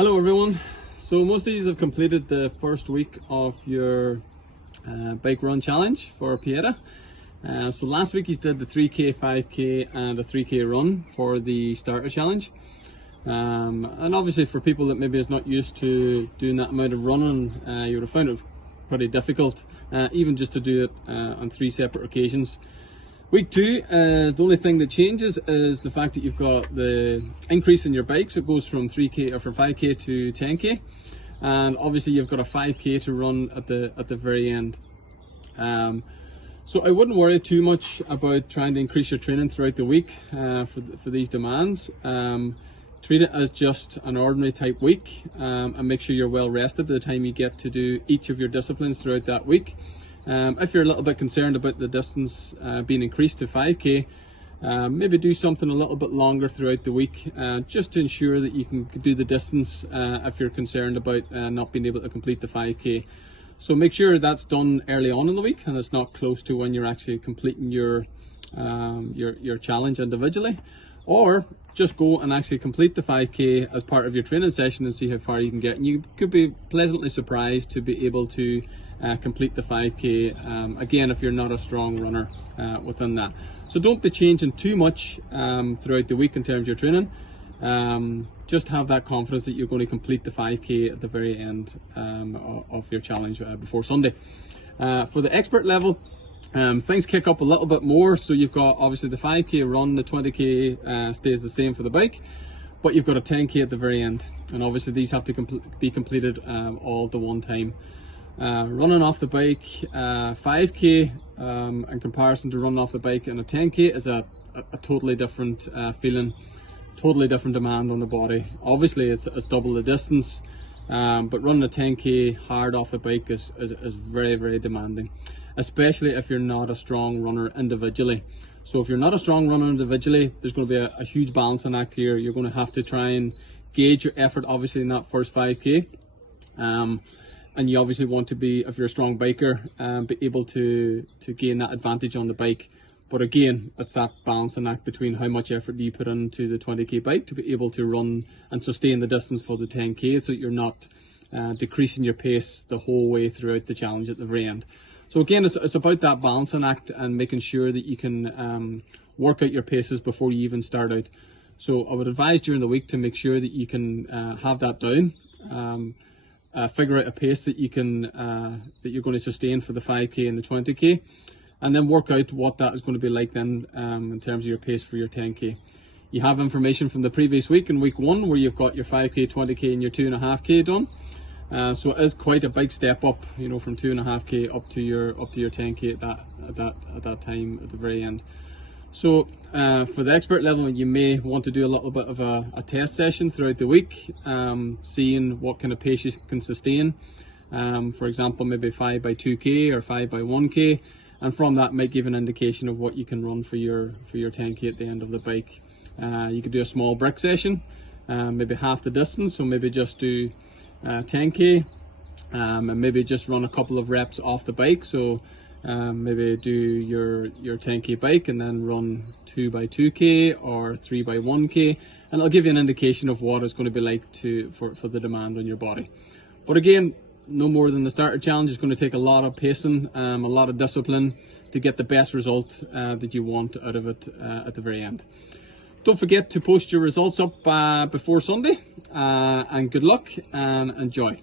Hello everyone. So most of you have completed the first week of your bike run challenge for Pieta. So last week you did the 3k, 5k and a 3k run for the starter challenge. And obviously for people that maybe is not used to doing that amount of running, you would have found it pretty difficult, even just to do it on 3 separate occasions. Week 2, the only thing that changes is the fact that you've got the increase in your bike, so it goes from 3k or from 5k to 10k, and obviously you've got a 5k to run at the very end. So I wouldn't worry too much about trying to increase your training throughout the week for these demands. Treat it as just an ordinary type week, and make sure you're well rested by the time you get to do each of your disciplines throughout that week. If you're a little bit concerned about the distance being increased to 5k, maybe do something a little bit longer throughout the week, just to ensure that you can do the distance if you're concerned about not being able to complete the 5k. So make sure that's done early on in the week and it's not close to when you're actually completing your challenge individually. Or just go and actually complete the 5k as part of your training session and see how far you can get. And you could be pleasantly surprised to be able to complete the 5k, again, if you're not a strong runner within that. So don't be changing too much throughout the week in terms of your training. Just have that confidence that you're going to complete the 5k at the very end of your challenge before Sunday. For the expert level, things kick up a little bit more. So you've got obviously the 5k run, the 20k stays the same for the bike, but you've got a 10k at the very end, and obviously these have to be completed all at the one time. Running off the bike, 5k in comparison to running off the bike and a 10k is a totally different feeling, totally different demand on the body. Obviously it's double the distance, but running a 10k hard off the bike is very, very demanding, especially if you're not a strong runner individually. So if you're not a strong runner individually, there's going to be a huge balancing act here. You're going to have to try and gauge your effort obviously in that first 5k. And you obviously want to be, if you're a strong biker, be able to gain that advantage on the bike. But again, it's that balancing act between how much effort do you put into the 20k bike to be able to run and sustain the distance for the 10k, so that you're not decreasing your pace the whole way throughout the challenge at the very end. So again, it's about that balancing act and making sure that you can work out your paces before you even start out. So I would advise during the week to make sure that you can have that down. Figure out a pace that you can that you're going to sustain for the 5k and the 20k, and then work out what that is going to be like then in terms of your pace for your 10k. You have information from the previous week in week 1 where you've got your 5k, 20k and your 2.5k done. So it is quite a big step up, you know, from 2.5k up to your 10k at that time at the very end. So for the expert level, you may want to do a little bit of a test session throughout the week, seeing what kind of pace you can sustain. For example, maybe 5 by 2k or 5 by 1k, and from that might give an indication of what you can run for your 10k at the end of the bike. You could do a small brick session, maybe half the distance, so maybe just do 10k, and maybe just run a couple of reps off the bike. So maybe do your 10k bike and then run 2 by 2k or 3 by 1k, and it'll give you an indication of what it's going to be like for the demand on your body. But again, no more than the starter challenge. It's going to take a lot of pacing, a lot of discipline to get the best result that you want out of it at the very end. Don't forget to post your results up before Sunday, and good luck and enjoy.